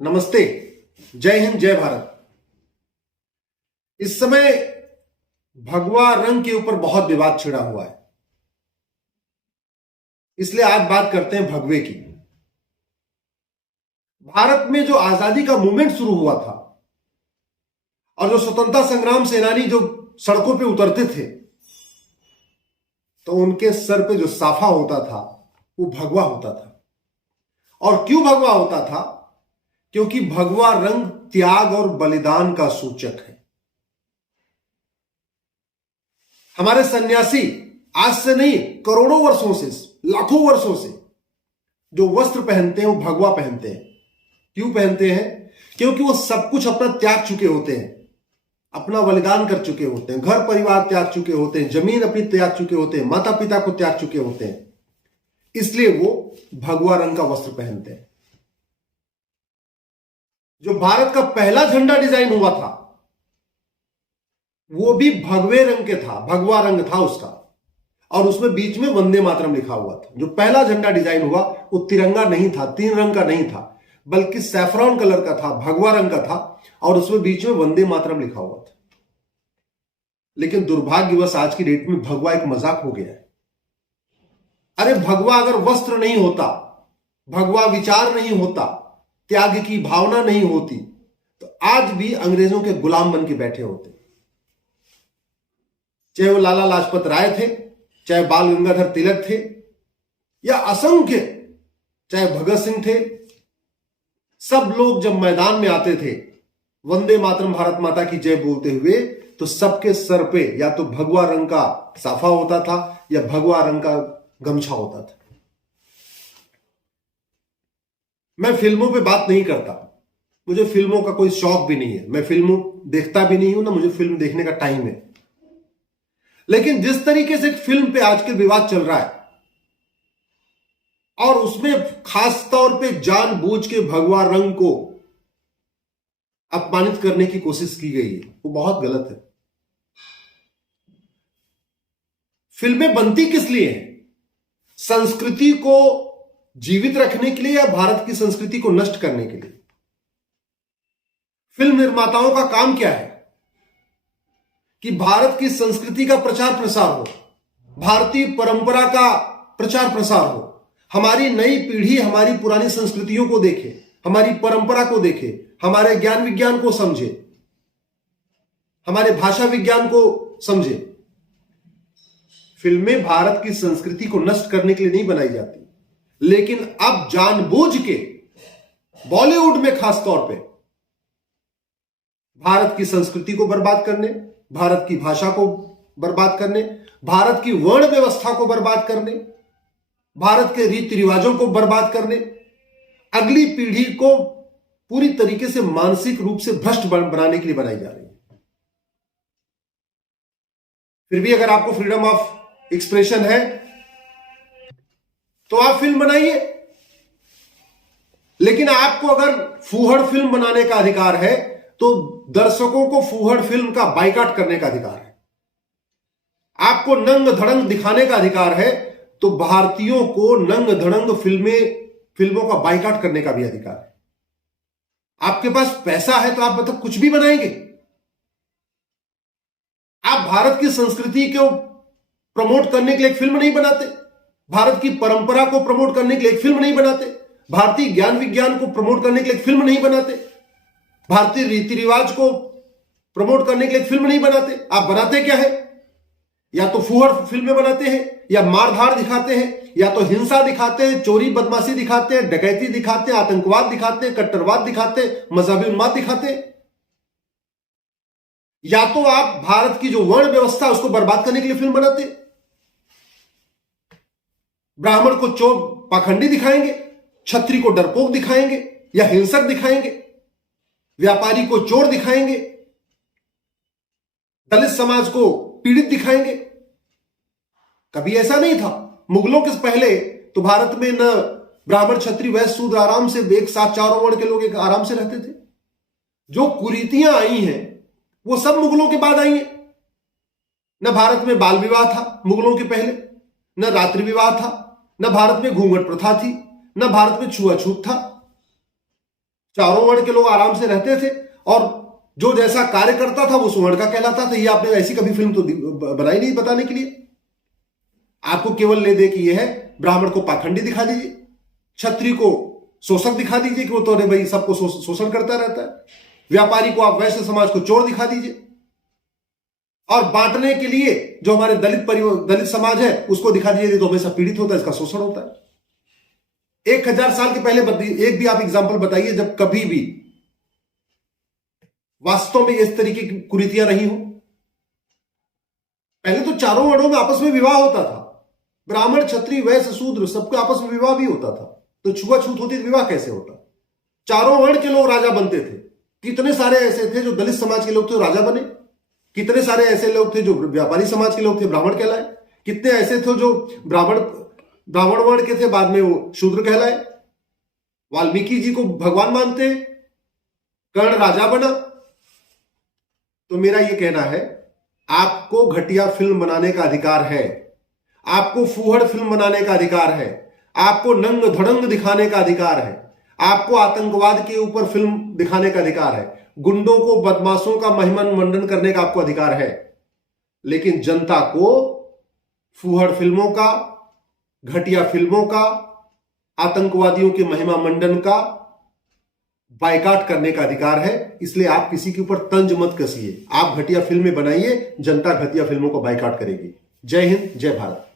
नमस्ते। जय हिंद, जय भारत। इस समय भगवा रंग के ऊपर बहुत विवाद छिड़ा हुआ है, इसलिए आज बात करते हैं भगवे की। भारत में जो आजादी का मूवमेंट शुरू हुआ था और जो स्वतंत्रता संग्राम सेनानी जो सड़कों पे उतरते थे, तो उनके सर पे जो साफा होता था वो भगवा होता था। और क्यों भगवा होता था? क्योंकि भगवा रंग त्याग और बलिदान का सूचक है। हमारे सन्यासी आज से नहीं, करोड़ों वर्षों से, लाखों वर्षों से जो वस्त्र पहनते हैं वो भगवा पहनते हैं। क्यों पहनते हैं? क्योंकि वो सब कुछ अपना त्याग चुके होते हैं, अपना बलिदान कर चुके होते हैं, घर परिवार त्याग चुके होते हैं, जमीन अपनी त्याग चुके होते हैं, माता पिता को त्याग चुके होते हैं, इसलिए वो भगवा रंग का वस्त्र पहनते हैं। जो भारत का पहला झंडा डिजाइन हुआ था वो भी भगवे रंग के था, भगवा रंग था उसका, और उसमें बीच में वंदे मातरम लिखा हुआ था। जो पहला झंडा डिजाइन हुआ वो तिरंगा नहीं था, 3 रंग का नहीं था, बल्कि सैफरॉन कलर का था, भगवा रंग का था, और उसमें बीच में वंदे मातरम लिखा हुआ था। लेकिन दुर्भाग्यवश आज की डेट में भगवा एक मजाक हो गया है। अरे भगवा अगर वस्त्र नहीं होता, भगवा विचार नहीं होता, त्याग की भावना नहीं होती, तो आज भी अंग्रेजों के गुलाम बन के बैठे होते। चाहे वो लाला लाजपत राय थे, चाहे बाल गंगाधर तिलक थे, या असंख्य, चाहे भगत सिंह थे, सब लोग जब मैदान में आते थे वंदे मातरम भारत माता की जय बोलते हुए, तो सबके सर पे या तो भगवा रंग का साफा होता था या भगवा रंग का गमछा होता था। मैं फिल्मों पे बात नहीं करता, मुझे फिल्मों का कोई शौक भी नहीं है, मैं फिल्मों देखता भी नहीं हूं, ना मुझे फिल्म देखने का टाइम है। लेकिन जिस तरीके से फिल्म पे आजकल विवाद चल रहा है और उसमें खास तौर पे जानबूझ के भगवा रंग को अपमानित करने की कोशिश की गई है, वो बहुत गलत है। फिल्में बनती किस लिए हैं? संस्कृति को जीवित रखने के लिए या भारत की संस्कृति को नष्ट करने के लिए? फिल्म निर्माताओं का काम क्या है? कि भारत की संस्कृति का प्रचार प्रसार हो, भारतीय परंपरा का प्रचार प्रसार हो, हमारी नई पीढ़ी हमारी पुरानी संस्कृतियों को देखे, हमारी परंपरा को देखे, हमारे ज्ञान विज्ञान को समझे, हमारे भाषा विज्ञान को समझे। फिल्में भारत की संस्कृति को नष्ट करने के लिए नहीं बनाई जाती, लेकिन अब जानबूझ के बॉलीवुड में खास तौर पे भारत की संस्कृति को बर्बाद करने, भारत की भाषा को बर्बाद करने, भारत की वर्ण व्यवस्था को बर्बाद करने, भारत के रीति रिवाजों को बर्बाद करने, अगली पीढ़ी को पूरी तरीके से मानसिक रूप से भ्रष्ट बनाने के लिए बनाई जा रही है। फिर भी अगर आपको फ्रीडम ऑफ एक्सप्रेशन है तो आप फिल्म बनाइए, लेकिन आपको अगर फूहड़ फिल्म बनाने का अधिकार है तो दर्शकों को फूहड़ फिल्म का बाइकआउट करने का अधिकार है। आपको नंग धड़ंग दिखाने का अधिकार है तो भारतीयों को नंग धड़ंग फिल्मों का बाइकआउट करने का भी अधिकार है। आपके पास पैसा है तो आप मतलब कुछ भी बनाएंगे। आप भारत की संस्कृति को प्रमोट करने के लिए एक फिल्म नहीं बनाते, भारत की परंपरा को प्रमोट करने के लिए एक फिल्म नहीं बनाते, भारतीय ज्ञान विज्ञान को प्रमोट करने के लिए एक फिल्म नहीं बनाते, भारतीय रीति रिवाज को प्रमोट करने के लिए फिल्म नहीं बनाते। आप बनाते क्या है? या तो फूहड़ फिल्में बनाते हैं, या मारधाड़ दिखाते हैं, या तो हिंसा दिखाते हैं, चोरी बदमाशी दिखाते हैं, डकैती दिखाते हैं, आतंकवाद दिखाते हैं, कट्टरवाद दिखाते हैं, मजहबी उन्माद दिखाते हैं। या तो आप भारत की जो वर्ण व्यवस्था है उसको बर्बाद करने के लिए फिल्म बनाते हैं। ब्राह्मण को चोर पाखंडी दिखाएंगे, छत्री को डरपोक दिखाएंगे या हिंसक दिखाएंगे, व्यापारी को चोर दिखाएंगे, दलित समाज को पीड़ित दिखाएंगे। कभी ऐसा नहीं था। मुगलों के पहले तो भारत में न ब्राह्मण क्षत्रिय वैश्य शूद्र आराम से एक साथ चारों वर्ण के लोग एक आराम से रहते थे। जो कुरीतियां आई हैं वो सब मुगलों के बाद आई हैं। न भारत में बाल विवाह था मुगलों के पहले, न रात्रि विवाह था, न भारत में घूंघट प्रथा थी, न भारत में छुआछूत था। चारों वर्ण के लोग आराम से रहते थे और जो जैसा कार्य करता था वो सुवर्ण का कहलाता था। ये आपने ऐसी कभी फिल्म तो बनाई नहीं बताने के लिए। आपको केवल ले दे कि ये है, ब्राह्मण को पाखंडी दिखा दीजिए, क्षत्रिय को शोषक दिखा दीजिए कि वो तो भाई सबको शोषण करता रहता है, व्यापारी को आप वैश्य समाज को चोर दिखा दीजिए, और बांटने के लिए जो हमारे दलित समाज है उसको दिखा दीजिए तो हमेशा पीड़ित होता है, इसका शोषण होता है। 1000 साल के पहले एक भी आप एग्जाम्पल बताइए जब कभी भी वास्तव में इस तरीके की कुरीतियां रही हो। पहले तो चारों वर्णों में आपस में विवाह होता था, ब्राह्मण क्षत्रिय वैश्य शूद्र सबके आपस में विवाह भी होता था, तो छुआछूत होती तो विवाह कैसे होता? चारों वर्ण के लोग राजा बनते थे। कितने सारे ऐसे थे जो दलित समाज के लोग थे राजा बने, कितने सारे ऐसे लोग थे जो व्यापारी समाज के लोग थे ब्राह्मण कहलाए, कितने ऐसे थे जो ब्राह्मण वर्ण के थे बाद में वो शूद्र कहलाए। वाल्मीकि जी को भगवान मानते हैं, कर्ण राजा बना। तो मेरा ये कहना है, आपको घटिया फिल्म बनाने का अधिकार है, आपको फूहड़ फिल्म बनाने का अधिकार है, आपको नंग धड़ंग दिखाने का अधिकार है, आपको आतंकवाद के ऊपर फिल्म दिखाने का अधिकार है, गुंडों को बदमाशों का महिमन मंडन करने का आपको अधिकार है। लेकिन जनता को फूहड़ फिल्मों का, घटिया फिल्मों का, आतंकवादियों के महिमा मंडन का बायकाट करने का अधिकार है। इसलिए आप किसी के ऊपर तंज मत कसिए, आप घटिया फिल्में बनाइए, जनता घटिया फिल्मों को बायकाट करेगी। जय हिंद, जय भारत।